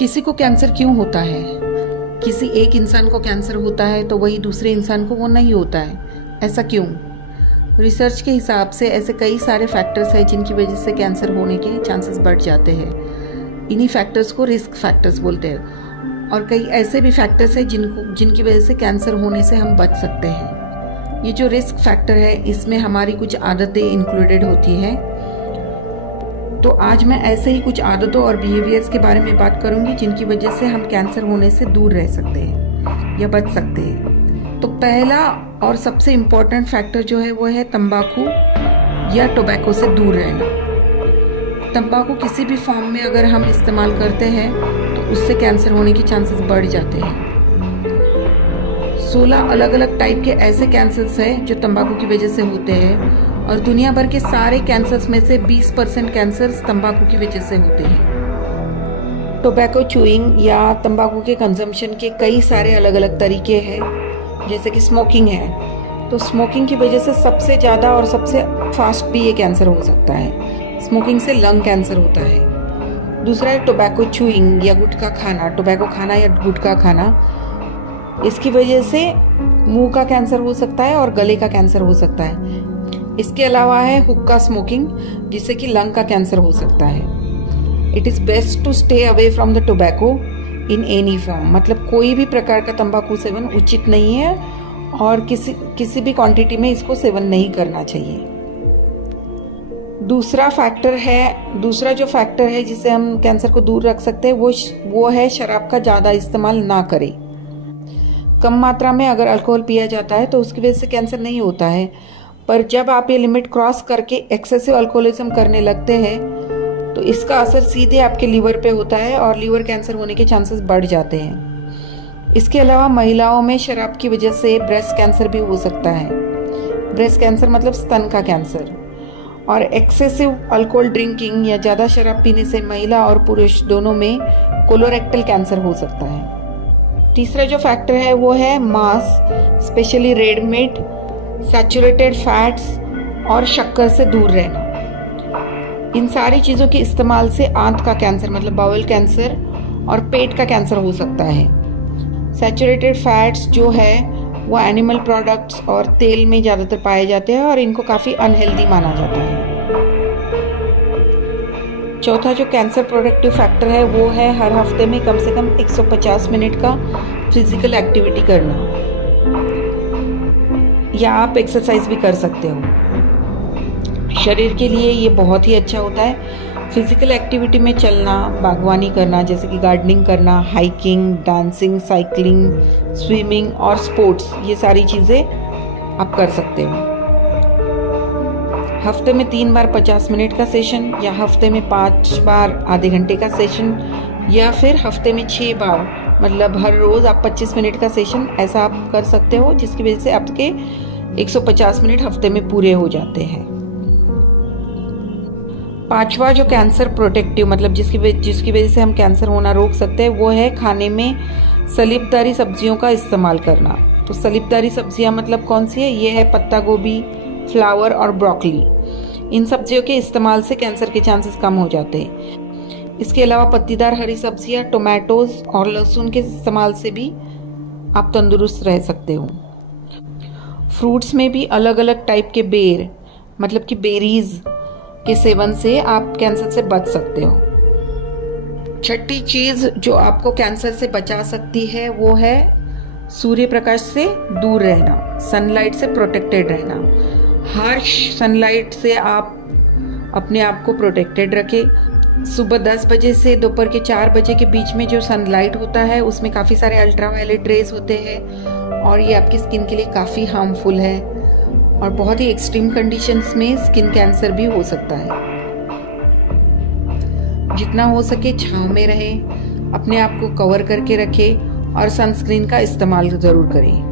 किसी को कैंसर क्यों होता है? किसी एक इंसान को कैंसर होता है तो वही दूसरे इंसान को वो नहीं होता है, ऐसा क्यों? रिसर्च के हिसाब से ऐसे कई सारे फैक्टर्स हैं जिनकी वजह से कैंसर होने के चांसेस बढ़ जाते हैं। इन्हीं फैक्टर्स को रिस्क फैक्टर्स बोलते हैं। और कई ऐसे भी फैक्टर्स हैं जिनकी वजह से कैंसर होने से हम बच सकते हैं। ये जो रिस्क फैक्टर है इसमें हमारी कुछ आदतें इंक्लूडेड होती हैं। तो आज मैं ऐसे ही कुछ आदतों और बिहेवियर्स के बारे में बात करूंगी जिनकी वजह से हम कैंसर होने से दूर रह सकते हैं या बच सकते हैं। तो पहला और सबसे इम्पोर्टेंट फैक्टर जो है वो है तंबाकू या टोबैको से दूर रहना। तंबाकू किसी भी फॉर्म में अगर हम इस्तेमाल करते हैं तो उससे कैंसर होने के चांसेस बढ़ जाते हैं। 16 अलग अलग टाइप के ऐसे कैंसर्स हैं जो तंबाकू की वजह से होते हैं और दुनिया भर के सारे कैंसर्स में से 20% कैंसर्स तंबाकू की वजह से होते हैं। टोबैको च्यूइंग या तंबाकू के कंजम्पशन के कई सारे अलग अलग तरीके हैं, जैसे कि स्मोकिंग है। तो स्मोकिंग की वजह से सबसे ज़्यादा और सबसे फास्ट भी ये कैंसर हो सकता है। स्मोकिंग से लंग कैंसर होता है। दूसरा है टोबैको च्यूइंग या गुटखा खाना, टोबैको खाना या गुटखा खाना। इसकी वजह से मुंह का कैंसर हो सकता है और गले का कैंसर हो सकता है। इसके अलावा है हुक्का स्मोकिंग, जिससे कि लंग का कैंसर हो सकता है। It is best to stay away from the tobacco in any form, मतलब कोई भी प्रकार का तंबाकू सेवन उचित नहीं है और किसी भी क्वांटिटी में इसको सेवन नहीं करना चाहिए। दूसरा जो फैक्टर है जिससे हम कैंसर को दूर रख सकते हैं वो है शराब का ज़्यादा इस्तेमाल ना करें। कम मात्रा में अगर अल्कोहल पिया जाता है तो उसकी वजह से कैंसर नहीं होता है, पर जब आप ये लिमिट क्रॉस करके एक्सेसिव अल्कोहलिज्म करने लगते हैं तो इसका असर सीधे आपके लीवर पे होता है और लीवर कैंसर होने के चांसेस बढ़ जाते हैं। इसके अलावा महिलाओं में शराब की वजह से ब्रेस्ट कैंसर भी हो सकता है। ब्रेस्ट कैंसर मतलब स्तन का कैंसर। और एक्सेसिव अल्कोहल ड्रिंकिंग या ज़्यादा शराब पीने से महिला और पुरुष दोनों में कोलोरेक्टल कैंसर हो सकता है। तीसरा जो फैक्टर है वो है मांस, specially red meat, saturated fats और शक्कर से दूर रहना। इन सारी चीज़ों के इस्तेमाल से आंत का कैंसर मतलब बाउल कैंसर और पेट का कैंसर हो सकता है। सैचुरेटेड फैट्स जो है वो एनिमल प्रोडक्ट्स और तेल में ज़्यादातर पाए जाते हैं और इनको काफ़ी अनहेल्दी माना जाता है। चौथा जो कैंसर प्रोटेक्टिव फैक्टर है वो है हर हफ्ते में कम से कम 150 मिनट का फिजिकल एक्टिविटी करना, या आप एक्सरसाइज भी कर सकते हो। शरीर के लिए ये बहुत ही अच्छा होता है। फिजिकल एक्टिविटी में चलना, बागवानी करना जैसे कि गार्डनिंग करना, हाइकिंग, डांसिंग, साइकिलिंग, स्विमिंग और स्पोर्ट्स, ये सारी चीज़ें आप कर सकते हो। हफ्ते में 3 बार 50 मिनट का सेशन, या हफ्ते में 5 बार आधे घंटे का सेशन, या फिर हफ्ते में 6 बार, मतलब हर रोज़ आप 25 मिनट का सेशन ऐसा आप कर सकते हो, जिसकी वजह से आपके 150 मिनट हफ्ते में पूरे हो जाते हैं। पांचवा जो कैंसर प्रोटेक्टिव मतलब जिसकी वजह से हम कैंसर होना रोक सकते हैं वो है खाने में सलीबदारी सब्जियों का इस्तेमाल करना। तो सलीबदारी सब्जियां मतलब कौन सी है? ये है पत्ता गोभी, फ्लावर और ब्रोकली। इन सब्जियों के इस्तेमाल से कैंसर के चांसेस कम हो जाते हैं। इसके अलावा पत्तीदार हरी सब्जियां, टोमेटोज और लहसुन के इस्तेमाल से भी आप तंदुरुस्त रह सकते हो। फ्रूट्स में भी अलग अलग टाइप के बेर मतलब कि बेरीज के सेवन से आप कैंसर से बच सकते हो। छठी चीज़ जो आपको कैंसर से बचा सकती है वो है सूर्य प्रकाश से दूर रहना, सनलाइट से प्रोटेक्टेड रहना। हार्श सनलाइट से आप अपने आप को प्रोटेक्टेड रखें। सुबह 10 बजे से दोपहर के 4 बजे के बीच में जो सनलाइट होता है उसमें काफ़ी सारे अल्ट्रावायलेट रेज होते हैं और ये आपकी स्किन के लिए काफ़ी हार्मफुल है और बहुत ही एक्सट्रीम कंडीशंस में स्किन कैंसर भी हो सकता है। जितना हो सके छांव में रहें, अपने आप को कवर करके रखें और सनस्क्रीन का इस्तेमाल ज़रूर करें।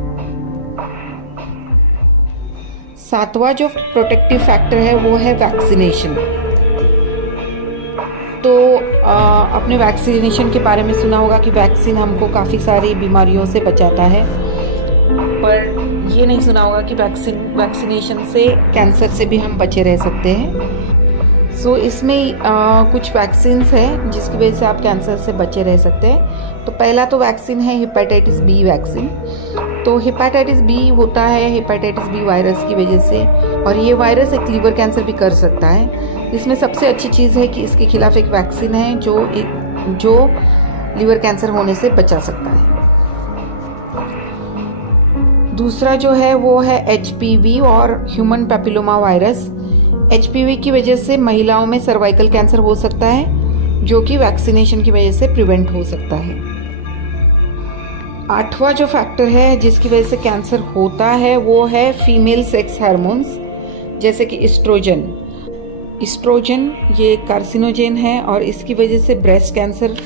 7वां जो प्रोटेक्टिव फैक्टर है वो है वैक्सीनेशन। तो अपने वैक्सीनेशन के बारे में सुना होगा कि वैक्सीन हमको काफ़ी सारी बीमारियों से बचाता है, पर ये नहीं सुना होगा कि वैक्सीनेशन से कैंसर से भी हम बचे रह सकते हैं। इसमें कुछ वैक्सीन्स हैं जिसकी वजह से आप कैंसर से बचे रह सकते हैं। तो पहला तो वैक्सीन है हेपेटाइटिस बी वैक्सीन। तो हेपेटाइटिस बी होता है हेपेटाइटिस बी वायरस की वजह से, और ये वायरस एक लीवर कैंसर भी कर सकता है। इसमें सबसे अच्छी चीज़ है कि इसके खिलाफ एक वैक्सीन है जो लीवर कैंसर होने से बचा सकता है। दूसरा जो है वो है HPV और ह्यूमन पैपिलोमा वायरस। HPV की वजह से महिलाओं में सर्वाइकल कैंसर हो सकता है, जो कि वैक्सीनेशन की वजह से प्रिवेंट हो सकता है। 8वां जो फैक्टर है जिसकी वजह से कैंसर होता है वो है फीमेल सेक्स हार्मोन्स, जैसे कि एस्ट्रोजन। एस्ट्रोजन ये कार्सिनोजेन है और इसकी वजह से ब्रेस्ट कैंसर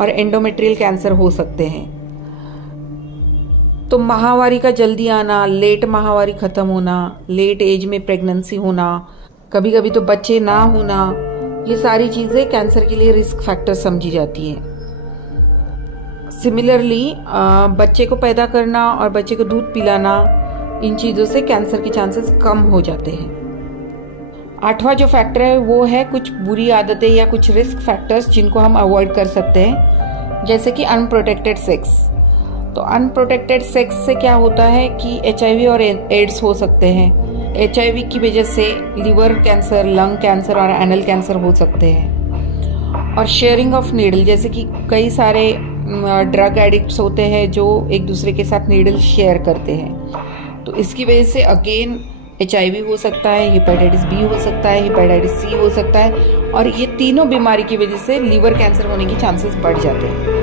और एंडोमेट्रियल कैंसर हो सकते हैं। तो माहवारी का जल्दी आना, लेट माहवारी ख़त्म होना, लेट एज में प्रेगनेंसी होना, कभी कभी तो बच्चे ना होना, ये सारी चीज़ें कैंसर के लिए रिस्क फैक्टर समझी जाती हैं। सिमिलरली बच्चे को पैदा करना और बच्चे को दूध पिलाना, इन चीज़ों से कैंसर के चांसेस कम हो जाते हैं। 8वां जो फैक्टर है वो है कुछ बुरी आदतें या कुछ रिस्क फैक्टर्स जिनको हम अवॉइड कर सकते हैं, जैसे कि अनप्रोटेक्टेड सेक्स। तो अनप्रोटेक्टेड सेक्स से क्या होता है कि HIV और एड्स हो सकते हैं। HIV की वजह से लिवर कैंसर, लंग कैंसर और एनल कैंसर हो सकते हैं। और शेयरिंग ऑफ नीडल, जैसे कि कई सारे ड्रग एडिक्ट्स होते हैं जो एक दूसरे के साथ नीडल शेयर करते हैं, तो इसकी वजह से अगेन HIV हो सकता है, हेपेटाइटिस बी हो सकता है, हेपेटाइटिस C हो सकता है, और ये तीनों बीमारी की वजह से लीवर कैंसर होने के चांसेस बढ़ जाते हैं।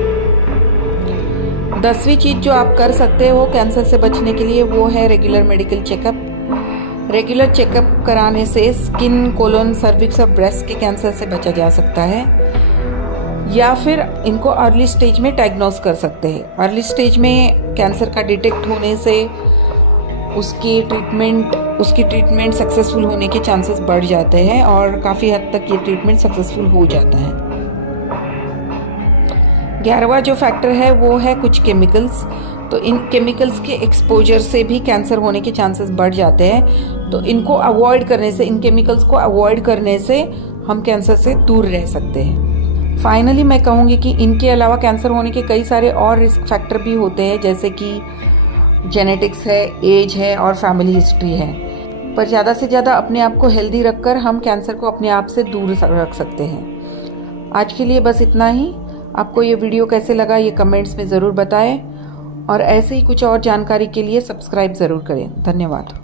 10वीं चीज़ जो आप कर सकते हो कैंसर से बचने के लिए वो है regular medical checkup. Regular checkup कराने से स्किन, कोलन, सर्विक्स और ब्रेस्ट के कैंसर से बचा जा सकता है, या फिर इनको अर्ली स्टेज में डायग्नोस कर सकते हैं। अर्ली स्टेज में कैंसर का डिटेक्ट होने से उसकी ट्रीटमेंट सक्सेसफुल होने के चांसेस बढ़ जाते हैं और काफ़ी हद तक ये ट्रीटमेंट सक्सेसफुल हो जाता है। 11वां जो फैक्टर है वो है कुछ केमिकल्स। तो इन केमिकल्स के एक्सपोजर से भी कैंसर होने के चांसेस बढ़ जाते हैं। तो इनको अवॉइड करने से, इन केमिकल्स को अवॉइड करने से हम कैंसर से दूर रह सकते हैं। फाइनली मैं कहूँगी कि इनके अलावा कैंसर होने के कई सारे और रिस्क फैक्टर भी होते हैं, जैसे कि जेनेटिक्स है, एज है और फैमिली हिस्ट्री है। पर ज़्यादा से ज़्यादा अपने आप को हेल्दी रखकर हम कैंसर को अपने आप से दूर रख सकते हैं। आज के लिए बस इतना ही। आपको ये वीडियो कैसे लगा ये कमेंट्स में ज़रूर बताएं, और ऐसे ही कुछ और जानकारी के लिए सब्सक्राइब ज़रूर करें। धन्यवाद।